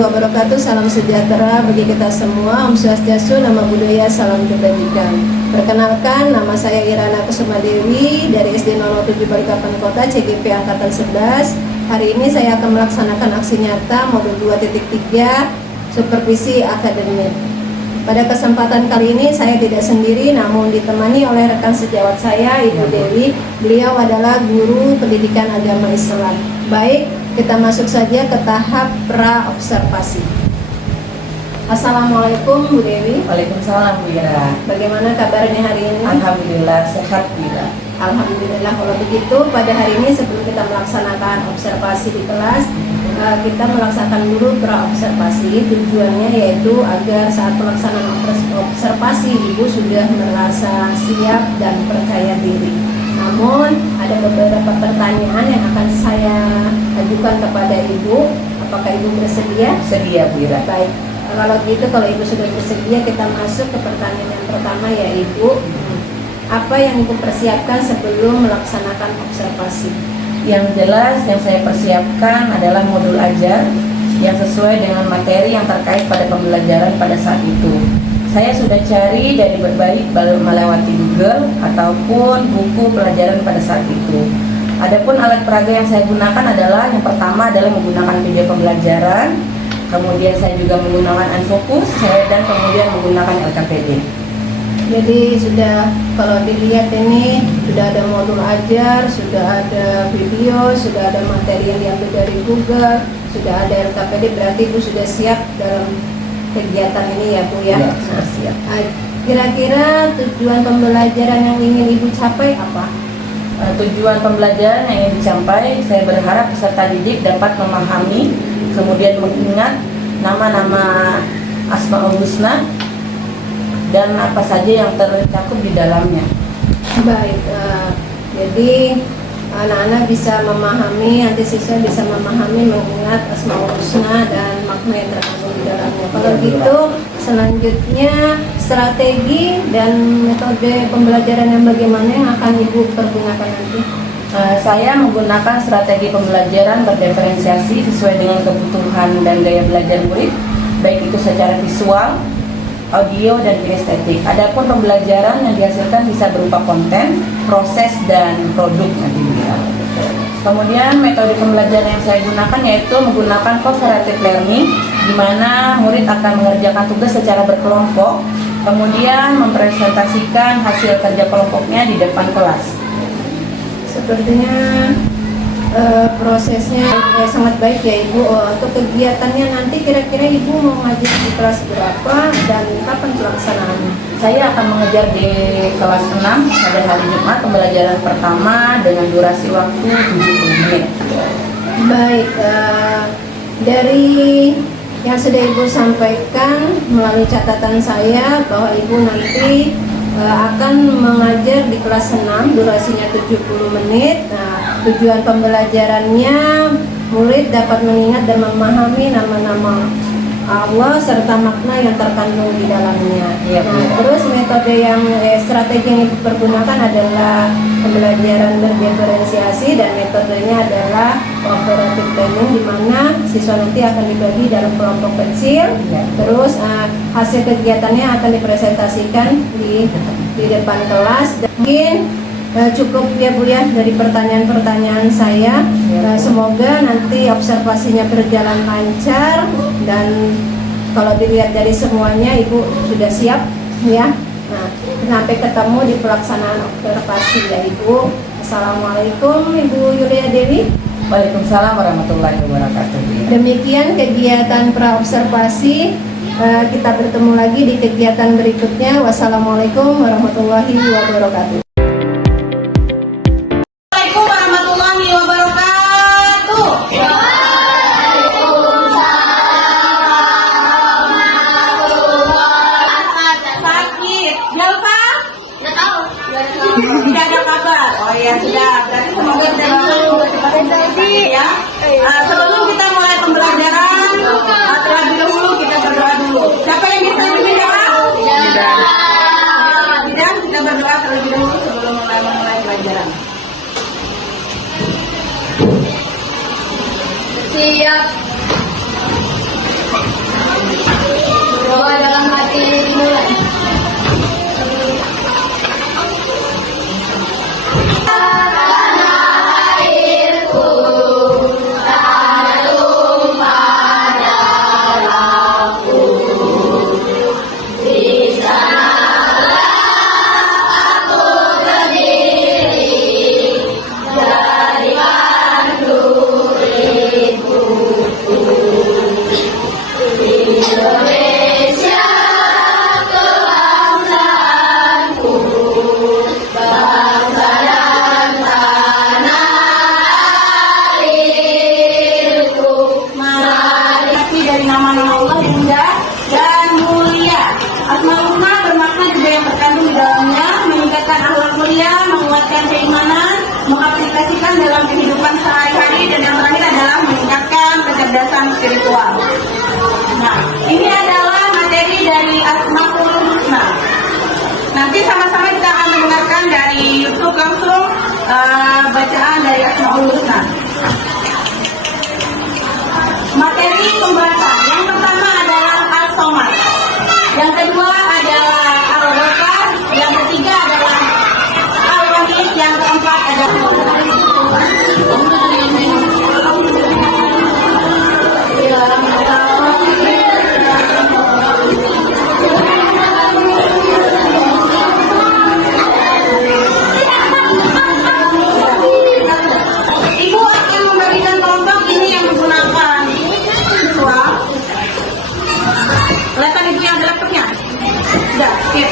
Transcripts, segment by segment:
wabarakatuh. Salam sejahtera bagi kita semua. Om Swastiastu, nama budaya, salam kebajikan. Perkenalkan, nama saya Irana Kusuma Dewi dari SD 007 Balikpapan Kota, CGP Angkatan 11. Hari ini saya akan melaksanakan aksi nyata modul 2.3 supervisi akademik. Pada kesempatan kali ini saya tidak sendiri, namun ditemani oleh rekan sejawat saya, Ibu Dewi. Beliau adalah guru pendidikan agama Islam. Baik, kita masuk saja ke tahap pra-observasi. Assalamualaikum Bu Dewi. Waalaikumsalam Bu Ira. Bagaimana kabarnya hari ini? Alhamdulillah sehat Bu Ira. Alhamdulillah. Kalau begitu, pada hari ini sebelum kita melaksanakan observasi di kelas, kita melaksanakan dulu pra-observasi. Tujuannya yaitu agar saat pelaksanaan observasi Ibu sudah merasa siap dan percaya diri. Namun ada beberapa pertanyaan yang akan saya ajukan kepada Ibu. Apakah Ibu bersedia? Sedia Bu Ira. Baik, kalau gitu, kalau Ibu sudah bersedia, kita masuk ke pertanyaan yang pertama ya Ibu. Apa yang Ibu persiapkan sebelum melaksanakan observasi? Yang jelas yang saya persiapkan adalah modul ajar yang sesuai dengan materi yang terkait pada pembelajaran pada saat itu. Saya sudah cari dari baik melewati Google ataupun buku pelajaran pada saat itu. Adapun alat peraga yang saya gunakan adalah yang pertama adalah menggunakan video pembelajaran, kemudian saya juga menggunakan Unfocus dan kemudian menggunakan LKPD. Jadi sudah, kalau dilihat ini sudah ada modul ajar, sudah ada video, sudah ada materi yang diambil dari Google, sudah ada LKPD, berarti Ibu sudah siap dalam kegiatan ini ya Bu ya? Ya, sudah siap. Kira-kira tujuan pembelajaran yang ingin Ibu capai apa? Tujuan pembelajaran yang ingin dicapai, saya berharap peserta didik dapat memahami, kemudian mengingat nama-nama Asmaul Husna dan apa saja yang tercakup di dalamnya. Baik, jadi anak-anak bisa memahami, nanti siswa bisa memahami, mengingat Asmaul Husna dan makna yang terkandung di dalamnya. Kalau gitu, selanjutnya strategi dan metode pembelajaran yang bagaimana yang akan Ibu pergunakan nanti? Saya menggunakan strategi pembelajaran berdiferensiasi sesuai dengan kebutuhan dan gaya belajar murid, baik itu secara visual, audio, dan kinestetik. Adapun pembelajaran yang dihasilkan bisa berupa konten, proses, dan produk nanti. Kemudian metode pembelajaran yang saya gunakan yaitu menggunakan cooperative learning, di mana murid akan mengerjakan tugas secara berkelompok, kemudian mempresentasikan hasil kerja kelompoknya di depan kelas. Sepertinya prosesnya sangat baik ya Ibu. Untuk kegiatannya nanti kira-kira Ibu mau ngajar di kelas berapa dan kapan pelaksanaannya? Saya akan mengejar di kelas 6 pada hari Jumat, pembelajaran pertama dengan durasi waktu 70 menit. Baik, dari yang sudah Ibu sampaikan melalui catatan saya bahwa Ibu nanti akan mengajar di kelas 6, durasinya 70 menit. Nah, tujuan pembelajarannya murid dapat mengingat dan memahami nama-nama Allah serta makna yang terkandung di dalamnya. Nah, terus metode yang strategi yang Ibu pergunakan adalah pembelajaran berdiferensiasi dan metodenya adalah cooperative learning, di mana siswa nanti akan dibagi dalam kelompok kecil. Terus hasil kegiatannya akan dipresentasikan di depan kelas. Mungkin cukup ya Bu ya dari pertanyaan-pertanyaan saya. Semoga nanti observasinya berjalan lancar dan kalau dilihat dari semuanya Ibu sudah siap ya. Nah, sampai ketemu di pelaksanaan observasi ya Ibu. Assalamualaikum Ibu Yulia Dewi. Waalaikumsalam warahmatullahi wabarakatuh. Demikian kegiatan pra-observasi. Kita bertemu lagi di kegiatan berikutnya. Wassalamualaikum warahmatullahi wabarakatuh. Assalamualaikum warahmatullahi wabarakatuh. Sakit, Jalfa? Nggak tahu. Tidak ada kabar. Oh ya sudah, berarti semoga cepat sembuh ya. Sebelum kita mulai pembelajaran, terlebih dahulu kita berdoa dulu. Siapa yang bisa berdoa? Tidak, kita berdoa terlebih dahulu sebelum mulai pelajaran. Siap. Doa dalam hati dimulai. Mari dari nama-nama Allah yang indah dan mulia. Asmaul Husna bermakna juga yang terkandung di dalamnya, meningkatkan akhlak mulia, menguatkan keimanan, mengaplikasikan dalam kehidupan sehari-hari, dan yang terakhir adalah meningkatkan kecerdasan spiritual. Nah, ini adalah materi dari Asmaul Husna. Nanti sama-sama kita akan mendengarkan dari YouTube langsung bacaan dari Asmaul Husna. Materi pembahasan yang pertama adalah As-Somad, yang kedua adalah Al-Ghafar, yang ketiga adalah Al-Wahid, yang keempat adalah Ibu akan membagikan kelompok ini yang menggunakan visual. Kelihatan ibu yang ada laptopnya? Sudah, skip.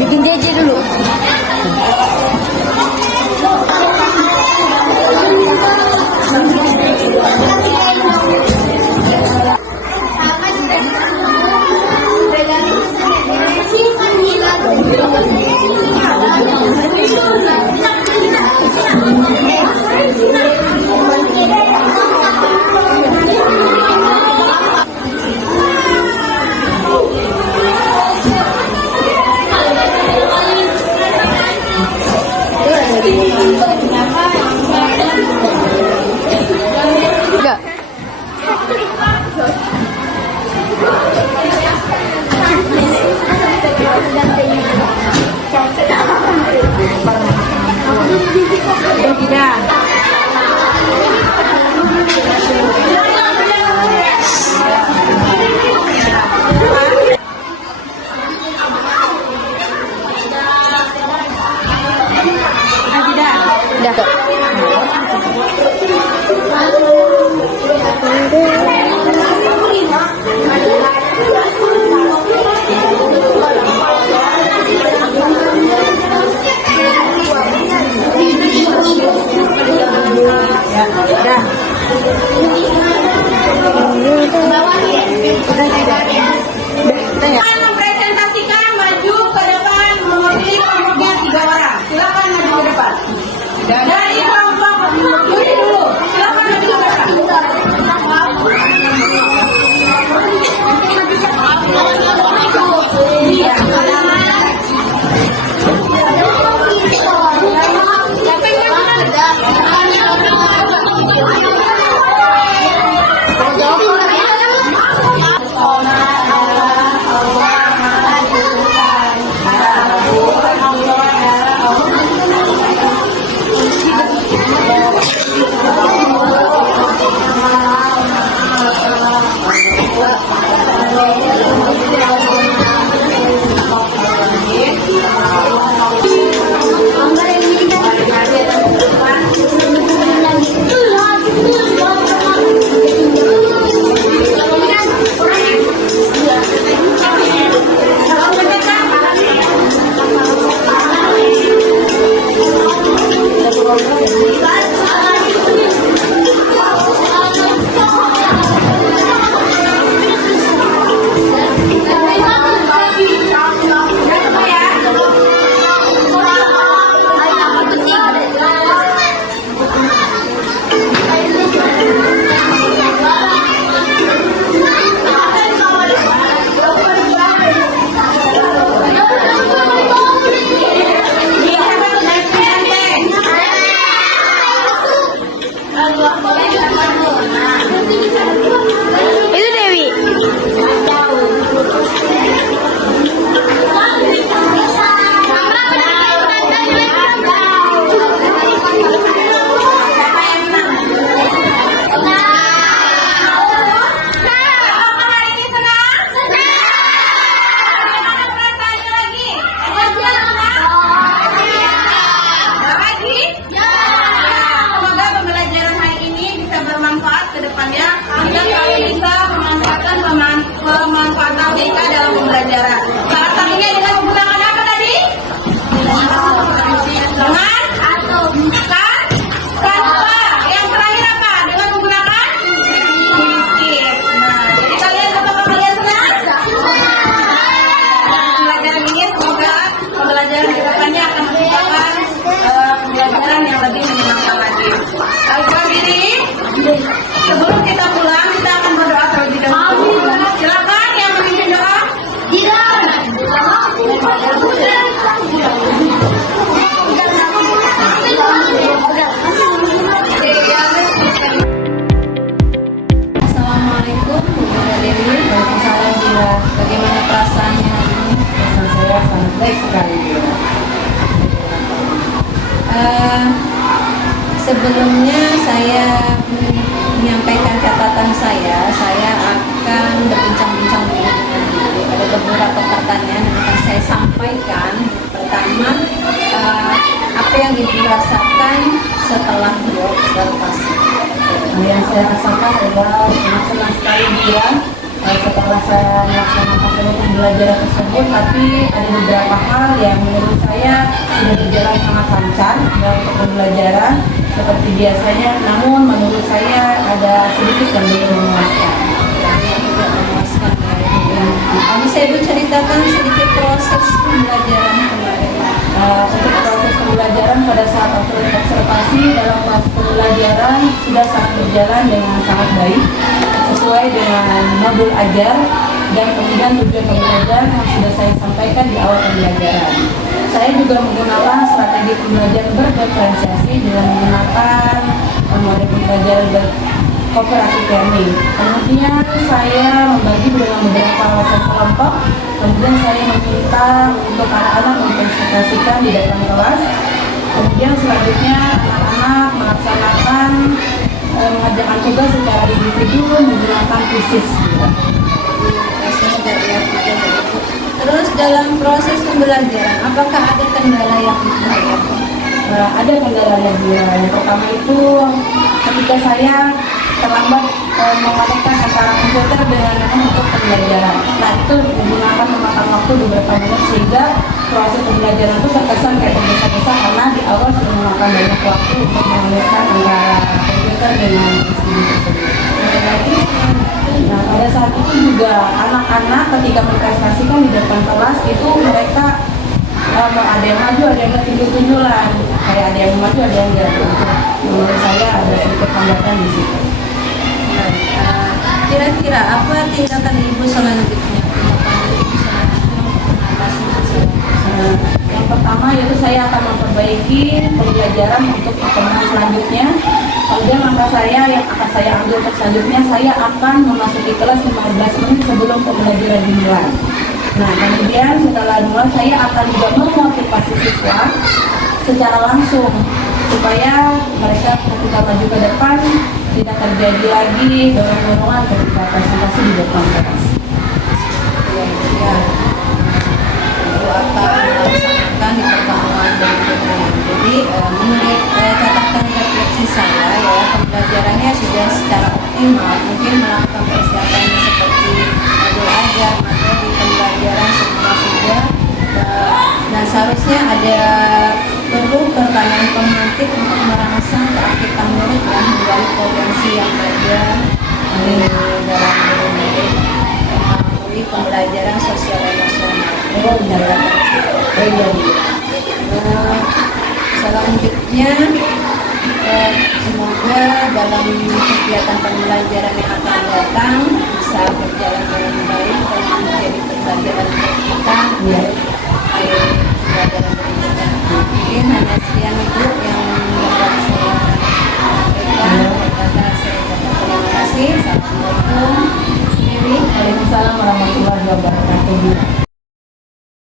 Bikin dia aja dulu. Enggak. Tidak. Tidak. sekali. Sebelumnya saya menyampaikan catatan saya akan berbincang-bincang dulu dengan diri. Ada beberapa pertanyaan yang akan saya sampaikan. Pertama, apa yang ibu rasakan setelah diobservasi? Yang saya rasakan adalah sangat senang sekali dia setelah saya melaksanakan pembelajaran tersebut, tapi ada beberapa hal yang menurut saya sudah berjalan sangat lancar dalam pembelajaran seperti biasanya, namun menurut saya ada sedikit yang belum memuaskan. Tidak memuaskan ya. Bisa ibu ceritakan sedikit proses pembelajaran kemarin? Untuk proses pembelajaran pada saat observasi dalam proses pembelajaran sudah sangat berjalan dengan sangat baik sesuai dengan modul ajar dan kemudian tujuan pembelajaran yang sudah saya sampaikan di awal pembelajaran. Saya juga menggunakan strategi pembelajaran berdiferensiasi dengan menggunakan model pembelajaran cooperative learning. Kemudian saya membagi dengan beberapa macam kelompok. Kemudian saya meminta untuk anak-anak mempresentasikan di depan kelas. Kemudian selanjutnya anak-anak melaksanakan mengerjakan tugas secara individu menggunakan kuisis. Saya sudah lihat juga dari ibu. Terus dalam proses pembelajaran, apakah ada kendala yang dihadapi? Ada kendalanya juga. Yang pertama itu ketika saya terlambat mengonekkan antara komputer dengan untuk pembelajaran. Nah itu menggunakan memakan waktu beberapa menit sehingga proses pembelajaran itu terkesan kayak tergesa-gesa karena di awal sudah memakan banyak waktu untuk mengonekkan antara komputer dengan mesin tersebut. Nah pada saat itu juga anak-anak ketika mempresentasikan di depan kelas itu mereka ada yang maju, ada yang tunjuk-tunjukan, kayak ada yang maju, ada yang enggak. Menurut saya ada sedikit hambatan di situ. Kira-kira apa tindakan ibu selanjutnya? Yang pertama yaitu saya akan memperbaiki pembelajaran untuk pertemuan selanjutnya. Kemudian langkah saya yang akan saya ambil untuk selanjutnya, saya akan memasuki kelas 15 menit sebelum pembelajaran dimulai. Nah kemudian setelah dimulai saya akan juga memotivasi siswa secara langsung supaya mereka ketika maju ke depan tidak terjadi lagi dorong-dorongan ketika presentasi di depan kelas. Ya, ibu akan melaksanakan di pertemuan berikutnya. Jadi menurut catatan refleksi saya ya, pembelajarannya sudah secara optimal. Mungkin melakukan persiapannya seperti modul ajar, materi pembelajaran semua sudah. Dan seharusnya ada perlu pertanyaan pemantik untuk merangsang keaktifan murid dan menggali potensi yang ada di dalam murid melalui pembelajaran sosial emosional. Selanjutnya semoga dalam kegiatan pembelajaran yang akan datang bisa berjalan dengan baik dan menjadi pembelajaran untuk kita ya. Pelajaran berikutnya mungkin hanya sekian ibu yang dapat saya sampaikan. Saya ucapkan terima kasih. Assalamualaikum. Waalaikumsalam warahmatullahi wabarakatuh.